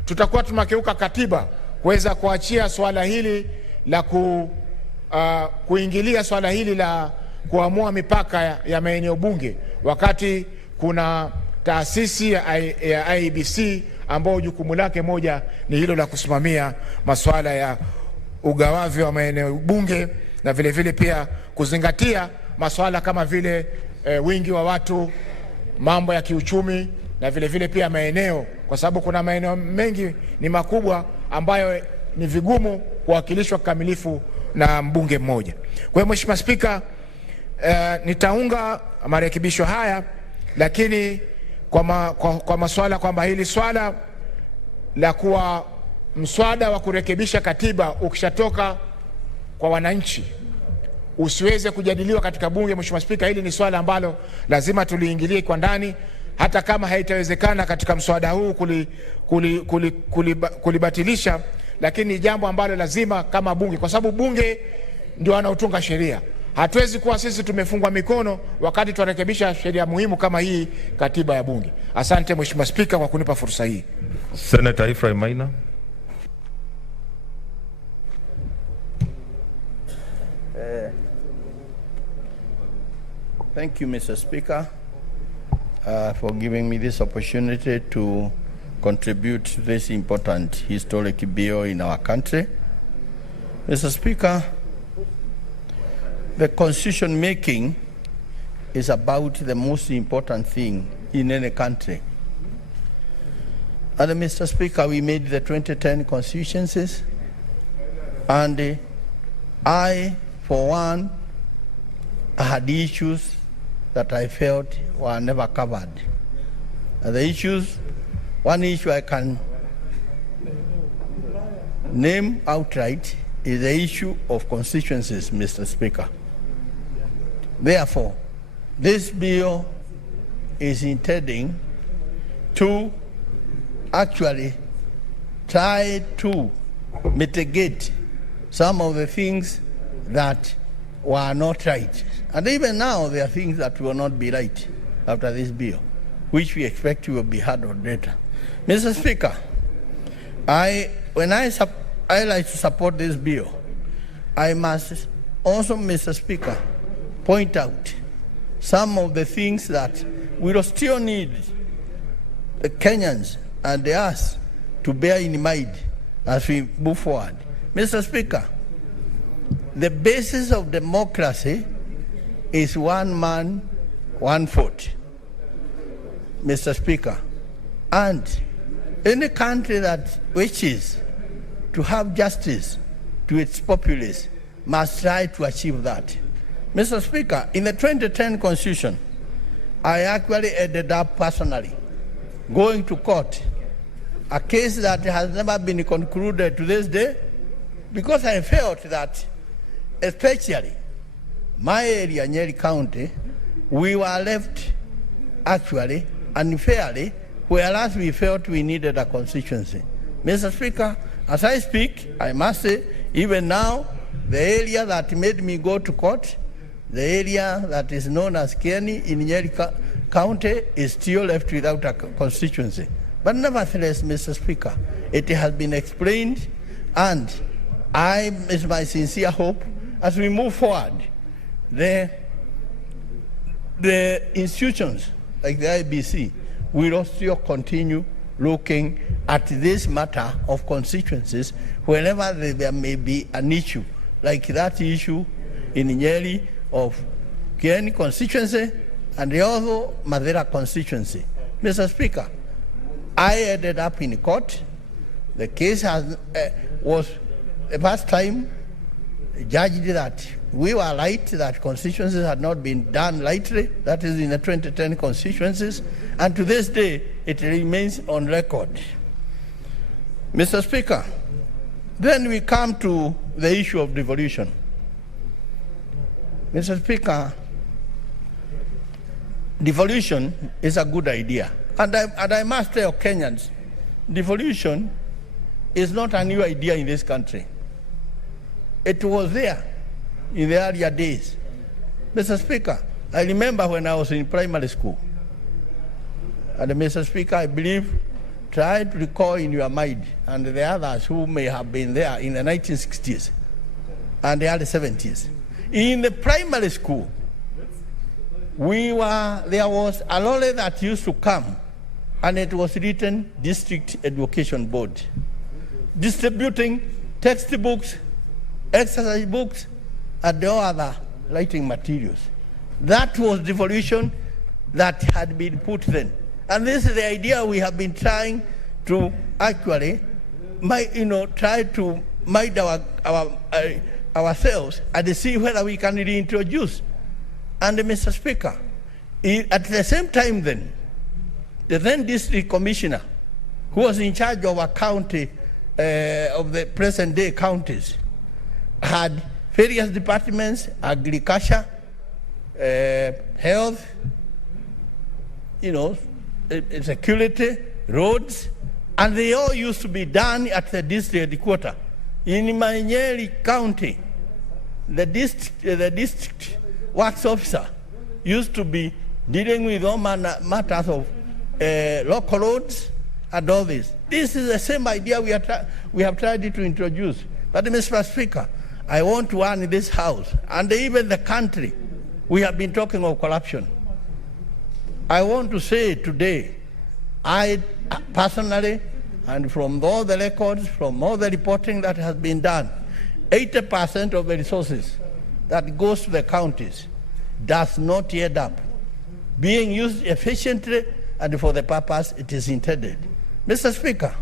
tutakuwa tunakeuka katiba kuweza kuachia swala hili la kuingilia swala hili la kuamua mipaka ya maeneo bunge wakati kuna taasisi ya IBC ambao jukumu lake moja ni hilo la kusimamia masuala ya ugawavi wa maeneo bunge na vile vile pia kuzingatia masuala kama vile wingi wa watu, mambo ya kiuchumi na vile vile pia maeneo, kwa sababu kuna maeneo mengi ni makubwa ambayo ni vigumu kuwakilishwa kikamilifu na mbunge mmoja. Kwa hiyo Mheshimiwa Spika, nitaunga marekebisho haya, lakini kwa masuala kwamba hili swala la kuwa mswada wa kurekebisha katiba ukishatoka kwa wananchi usiweze kujadiliwa katika bunge. Mheshimiwa Spika, hili ni swala ambalo lazima tuliingilie kwa ndani, hata kama haitawezekana katika mswada huu kulibatilisha, lakini jambo ambalo lazima kama bunge, kwa sababu bunge ndio wanaotunga sheria. Hatuwezi kuwa sisi tumefungwa mikono wakati tunarekebisha sheria muhimu kama hii, katiba ya bunge. Asante Mheshimiwa Spika kwa kunipa fursa hii. Senator Ephraim Maina. Thank you, Mr. Speaker, for giving me this opportunity to contribute to this important historic bill in our country. Mr. Speaker, the constitution making is about the most important thing in any country. And Mr. Speaker, we made the 2010 constituencies, and I, for one, had issues that I felt were never covered. And the issues, one issue I can name outright is the issue of constituencies, Mr. Speaker. Therefore, this bill is intending to actually try to mitigate some of the things that were not right. And even now, there are things that will not be right after this bill, which we expect will be handled later. Mr. Speaker, I like to support this bill, I must also, Mr. Speaker, point out some of the things that we will still need the Kenyans and us to bear in mind as we move forward. Mr. Speaker, the basis of democracy is one man, one vote, Mr. Speaker. And any country that wishes to have justice to its populace must try to achieve that. Mr. Speaker, in the 2010 Constitution, I actually ended up personally going to court, a case that has never been concluded to this day, because I felt that, especially my area, Nyeri County, we were left actually unfairly, whereas we felt we needed a constituency. Mr. Speaker, as I speak, I must say, even now, the area that made me go to court, the area that is known as Kieni in Nyeri County, is still left without a constituency. But nevertheless, Mr. Speaker, it has been explained, and it's my sincere hope, as we move forward, the institutions like the IBC will also continue looking at this matter of constituencies whenever there may be an issue, like that issue in Nyeri of Kieni constituency and the other Madeira constituency. Mr. Speaker, I ended up in court. The case was the first time judged that we were right, that constituencies had not been done lightly, that is in the 2010 constituencies, and to this day it remains on record. Mr. Speaker, then we come to the issue of devolution. Mr. Speaker, devolution is a good idea. And I must tell Kenyans, devolution is not a new idea in this country. It was there in the earlier days. Mr. Speaker, I remember when I was in primary school. And Mr. Speaker, I believe, try to recall in your mind, and the others who may have been there in the 1960s and the early 70s. In the primary school, there was a lorry that used to come, and it was written District Education Board, distributing textbooks, exercise books, and all other writing materials. That was devolution that had been put then. And this is the idea we have been trying to actually, try to mind ourselves and see whether we can reintroduce. And Mr. Speaker, at the same time then, the then district commissioner, who was in charge of a county, of the present day counties, had various departments, agriculture, health, security, roads, and they all used to be done at the district headquarters. In Manyeri County, the district works officer used to be dealing with all matters of local roads and all this. This is the same idea we have tried to introduce. But Mr. Speaker, I want to warn in this House, and even the country, we have been talking of corruption. I want to say today, I personally, and from all the records, from all the reporting that has been done, 80% of the resources that goes to the counties does not end up being used efficiently and for the purpose it is intended. Mr. Speaker,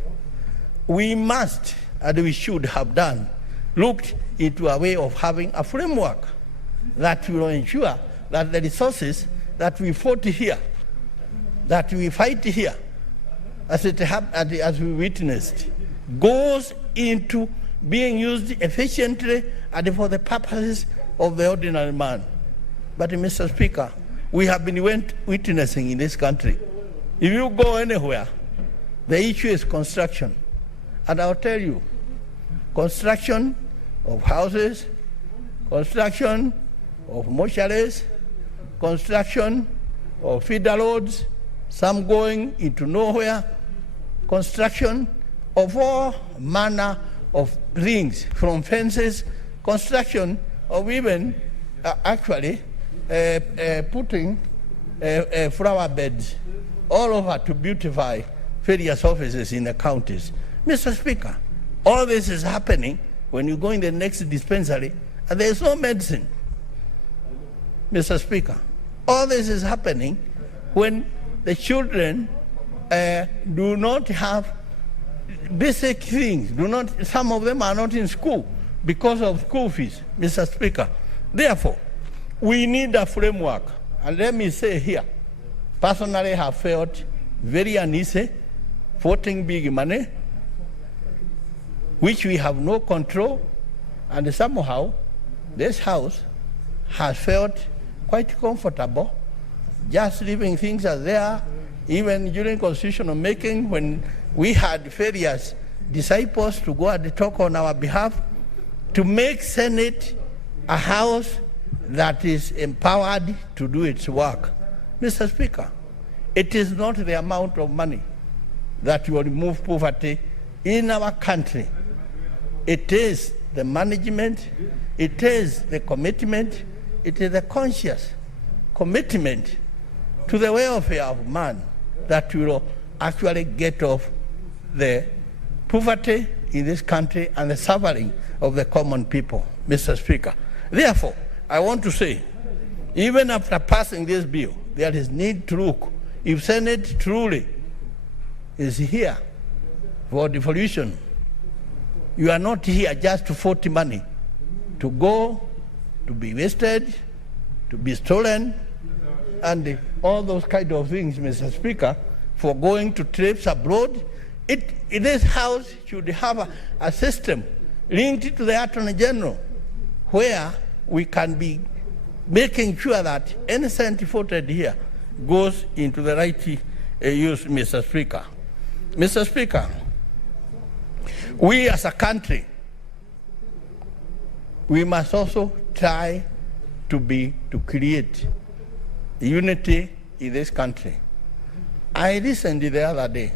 we must, and we should have done, looked into a way of having a framework that will ensure that the resources that we fought here, that we fight here, as we witnessed, goes into being used efficiently and for the purposes of the ordinary man. But Mr. Speaker, we have been witnessing in this country, if you go anywhere, the issue is construction. And I'll tell you, construction of houses, construction of mortuaries, construction of feeder roads, some going into nowhere, construction of all manner of things, from fences, construction of even putting flower beds all over to beautify various offices in the counties. Mr. Speaker, all this is happening when you go in the next dispensary and there is no medicine. Mr. Speaker, all this is happening when the children do not have basic things, some of them are not in school because of school fees, Mr. Speaker. Therefore, we need a framework. And let me say here, personally I have felt very uneasy voting big money, which we have no control, and somehow this House has felt quite comfortable just leaving things as they are, even during constitutional making when we had various disciples to go and talk on our behalf, to make Senate a House that is empowered to do its work. Mr. Speaker, it is not the amount of money that will remove poverty in our country. It is the management, it is the commitment, it is the conscious commitment to the welfare of man that will actually get off the poverty in this country and the suffering of the common people, Mr. Speaker. Therefore, I want to say, even after passing this bill, there is need to look if Senate truly is here for devolution, you are not here just to vote money, to go, to be wasted, to be stolen, and all those kind of things, Mr. Speaker, for going to trips abroad. This House should have a system linked to the Attorney General where we can be making sure that any cent voted here goes into the right use, Mr. Speaker. Mr. Speaker, we as a country, we must also try to create unity in this country. I listened the other day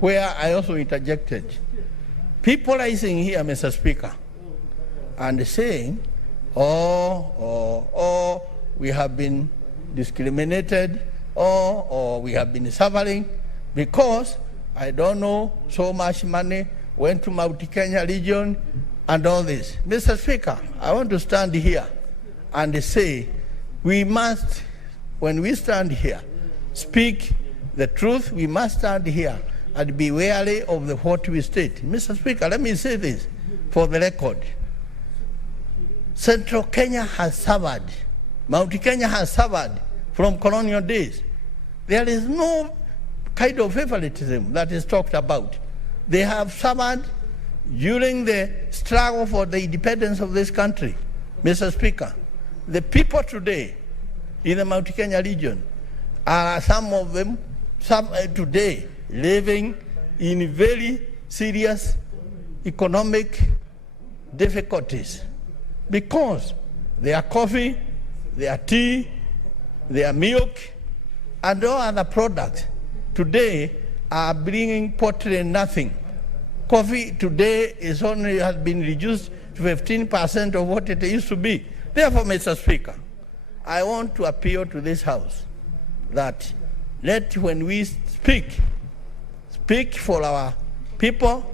where I also interjected. People rising here, Mr. Speaker, and saying, we have been discriminated, or we have been suffering because, I don't know, so much money went to Mount Kenya region and all this. Mr. Speaker, I want to stand here and say, we must, when we stand here, speak the truth. We must stand here and be wary of what we state. Mr. Speaker, let me say this for the record. Central Kenya has suffered. Mount Kenya has suffered from colonial days. There is no kind of favoritism that is talked about. They have suffered during the struggle for the independence of this country. Mr. Speaker, the people today in the Mount Kenya region are some of them today living in very serious economic difficulties because their coffee, their tea, their milk, and all other products today are bringing pottery nothing. Coffee today has been reduced to 15% of what it used to be. Therefore, Mr. Speaker, I want to appeal to this House that when we speak for our people,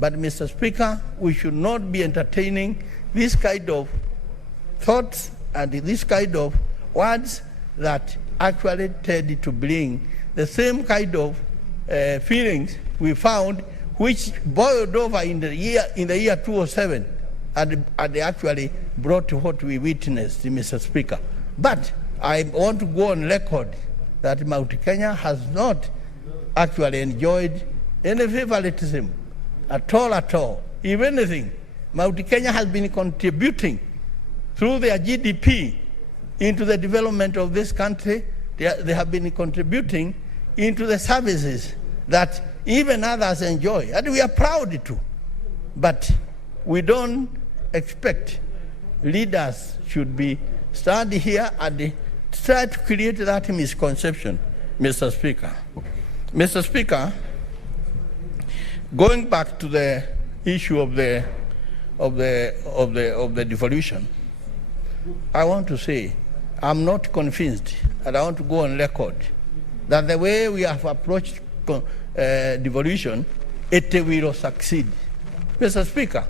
but Mr. Speaker, we should not be entertaining this kind of thoughts and this kind of words that actually tend to bring the same kind of feelings we found which boiled over in the year 2007 and actually brought to what we witnessed, Mr. Speaker. But I want to go on record that Mount Kenya has not actually enjoyed any favoritism at all. If anything, Mount Kenya has been contributing through their GDP into the development of this country. They have been contributing into the services that even others enjoy, and we are proud to. But we don't expect leaders should be stand here and try to create that misconception, Mr. Speaker. Mr. Speaker, going back to the issue of the devolution, I want to say I'm not convinced, and I want to go on record that the way we have approached devolution, it will succeed. Mr. Speaker,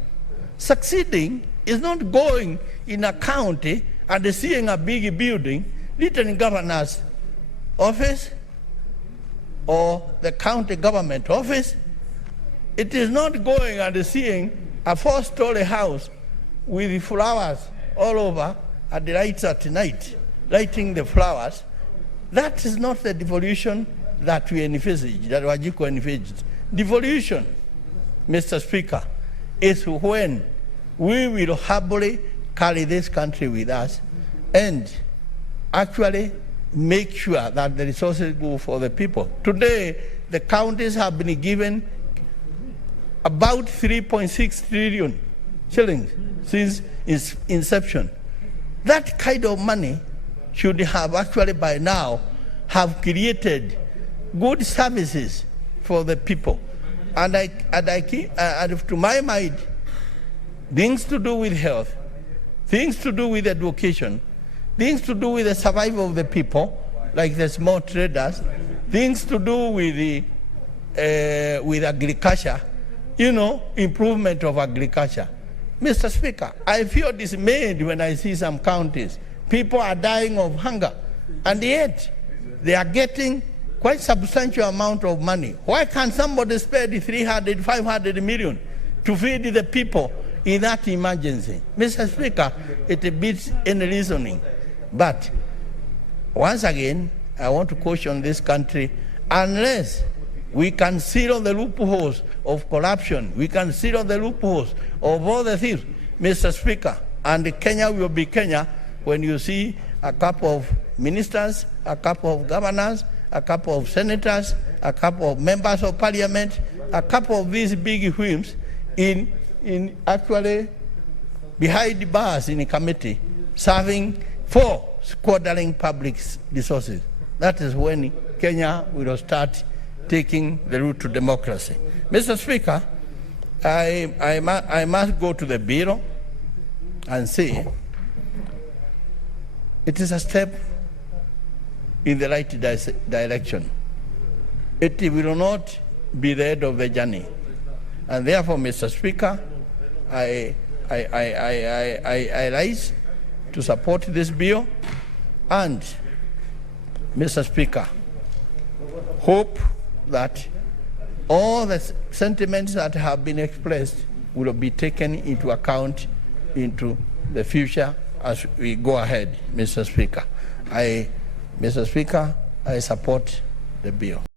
succeeding is not going in a county and seeing a big building, written governor's office or the county government office. It is not going and seeing a 4-story house with flowers all over at the lights at night, lighting the flowers. That is not the devolution that we envisaged, that Wajiko envisaged. Devolution, Mr. Speaker, is when we will happily carry this country with us and actually make sure that the resources go for the people. Today, the counties have been given about 3.6 trillion shillings since its inception. That kind of money should have actually by now have created good services for the people. And to my mind, things to do with health, things to do with education, things to do with the survival of the people, like the small traders, things to do with agriculture, improvement of agriculture. Mr. Speaker, I feel dismayed when I see some counties. People are dying of hunger, and yet they are getting quite substantial amount of money. Why can't somebody spend 300, 500 million to feed the people in that emergency? Mr. Speaker, it beats any reasoning. But once again, I want to caution this country, unless we can seal the loopholes of corruption, we can seal the loopholes of all the things, Mr. Speaker, and Kenya will be Kenya when you see a couple of ministers, a couple of governors, a couple of senators, a couple of members of parliament, a couple of these big whims in actually behind bars in a committee serving for squandering public resources. That is when Kenya will start taking the route to democracy. Mr. Speaker, I must go to the Bureau and say it is a step in the right direction. It will not be the end of the journey. And therefore, Mr. Speaker, I rise to support this bill, and Mr. Speaker, hope that all the sentiments that have been expressed will be taken into account into the future as we go ahead, Mr. Speaker. Mr. Speaker, I support the bill.